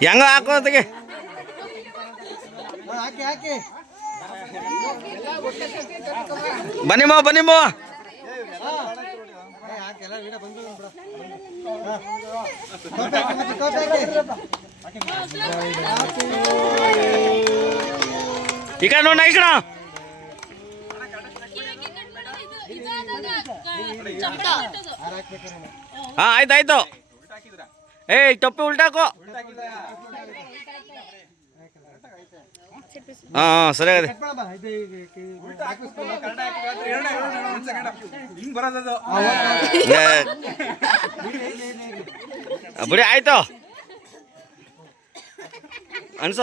ಹೆಂಗ ಹಾಕೋದಕ್ಕೆ ಬನ್ನಿ ಮಾವ ಈ ಕಡೆ ನೋಡಿ ಇಷ್ಟ ಹಾ ಆಯ್ತಾಯ್ತು ಏಯ್ ಟೊಪ್ಪಿ ಉಲ್ಟಾಕೋ ಹಾ ಸರಿಯಾಗಿದೆ ಬಿಡಿ ಆಯ್ತು ಅನ್ಸ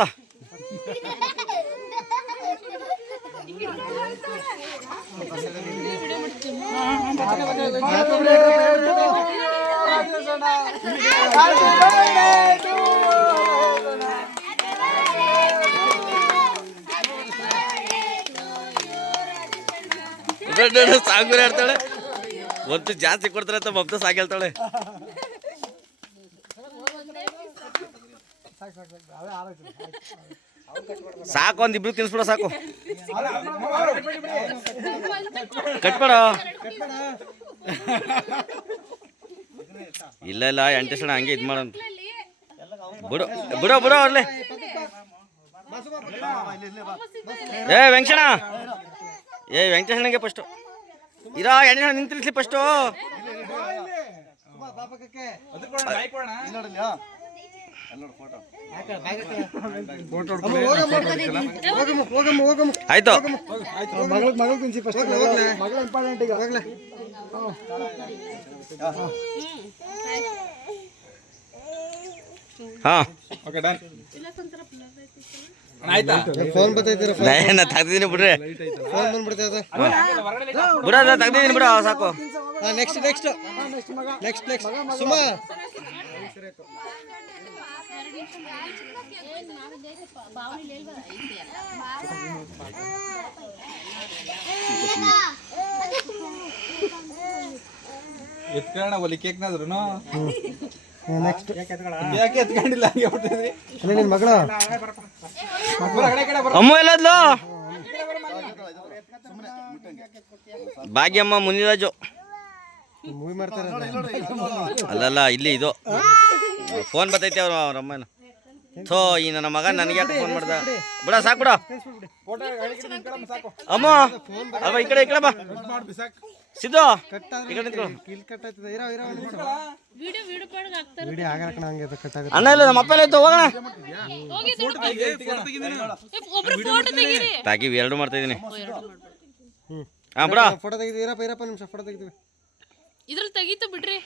ಸಾಂಗುರ ಹೇಳ್ತಾಳೆ ಒಂದು ಜಾಸ್ತಿ ಕೊಡ್ತಾರೆ ಅಂತ ಮಮತಾ ಸಾಕು ಹೇಳ್ತಾಳೆ ಸಾಕು ಒಂದ್ ಇಬ್ರು ತಿನ್ಸ್ಬಿಡ ಸಾಕು ಕಟ್ಬೇಡ ಇಲ್ಲ ಎಂಟು ಹಂಗೆ ಇದ್ ಮಾಡೋಣ ಬಿಡು ಬಿಡು ಬಿಡು ಅವ್ರಲ್ಲೇ ಏ ವೆಂಕಟೇಶಣ್ಣಗೆ ಫಸ್ಟು ಇರೋ ಎಣ್ಣೆ ನಿಂತಿರ್ಲಿ ಫಸ್ಟು ಆಯ್ತು ಹಾ ಫೋನ್ ತೆಗ್ದಿದ್ದೀನಿ ಬಿಡ್ರಿ ಫೋನ್ ಬಂದ್ಬಿಡ್ತದೆ ಬಿಡ ತೆಗ್ದಿದ್ದೀನಿ ಬಿಡ ಸಾಕು ನೆಕ್ಸ್ಟ್ ನೆಕ್ಸ್ಟ್ ನೆಕ್ಸ್ಟ್ ನೆಕ್ಸ್ಟ್ ಸುಮಾ ಎತ್ಕೊಳ್ಳೋಣ ಒಲಿ ಕೇಕ್ನಾದ್ರು ನೆಕ್ಸ್ಟ್ ಯಾಕೆ ಎತ್ಕೊಂಡಿಲ್ಲ ನಿನ್ ಮಗಳು ಅಮ್ಮ ಎಲ್ಲದ್ಲು ಭಾಗ್ಯಮ್ಮ ಮುನಿರಾಜು ಮೂವಿ ಮಾಡ್ತಾರೆ ಅಲ್ಲಲ್ಲ ಇಲ್ಲಿ ಇದು ಫೋನ್ ಬರ್ತೈತೆ ಅವ್ರ ಅಮ್ಮನ ಥೋ ಈ ನನ್ನ ಮಗ ನನಗೆ ಯಾಕೆ ಫೋನ್ ಮಾಡ್ದ ಬಿಡ ಸಾಕು ಬಿಡ ಅಮ್ಮ ಅಲ್ವಾ ಈ ಕಡೆ ಬಾ ಸಿದ್ದು ಈ ಕಡೆ ನಿಂತ್ಕೊಳ್ಳು ಅಣ್ಣ ಇಲ್ಲ ನಮ್ಮ ಅಪ್ಪ ಎಲ್ಲ ಇತ್ತು ಹೋಗೋಣ ತಾಕಿ ಎರಡು ಮಾಡ್ತಾ ಇದೀನಿ ಹಾ ಬಿಡ ಫೋಟೋ ತೆಗಿತೀರಾ ನಿಮಿಷ ಫೋಟೋ ತೆಗಿತೀವಿ ಇದ್ರಲ್ಲಿ ತೆಗೀತು ಬಿಡ್ರಿ.